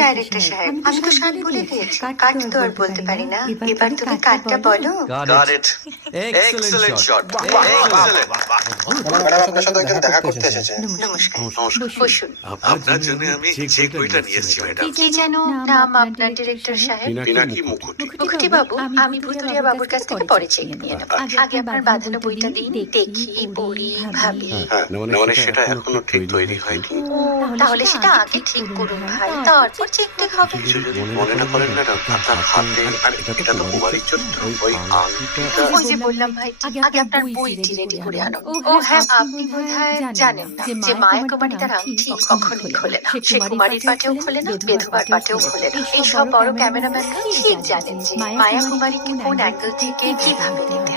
Director সাহেব, আমি তো ষাট বলে দিয়েছি, কাট তো আর বলতে পারি না। এবার তুমি কাটটা বলো। Got it. Excellent shot. Excellent. Madam আপনার সাথে একজন দেখা করতে এসেছে। নমস্কার, নমস্কার। বসুন। আপনার জন্য আমি চেক বইটা নিয়ে এসেছি ম্যাডাম। কি যেন নাম আপনার ডিরেক্টর সাহেব? পিনাকি মুখোটি। মুখুটি বাবু, আমি ভুতুরিয়া বাবুর কাছ থেকে পরে চেক নিয়ে নেব। আগে আপনার বাঁধানো বইটা দিন, দেখি, পড়ি, ভাবি। হ্যাঁ, মানে সেটা এখনো ঠিক তৈরি হয়নি। তাহলে সেটা আগে ঠিক করুন ভাই, তারপর চেক টেক হবে। কিছু যদি মনে না করেন ম্যাডাম, আপনার হাতে আর এটা তো কুমারীর চরিত্র, ওই আংটিটা। ওই যে বললাম ভাই, আগে আপনার বইটি রেডি করে আনো। ও হ্যাঁ, আপনি বোধহয় জানেন না যে মায়া কুমারী তার আংটি কখনোই খোলে না। সে কুমারীর পাটেও খোলে না, বেধবার পাটেও খোলে না। এই সব বড় ক্যামেরাম্যানরা ঠিক জানেন যে মায়া কুমারীকে কোন অ্যাঙ্গেল থেকে কিভাবে নিতে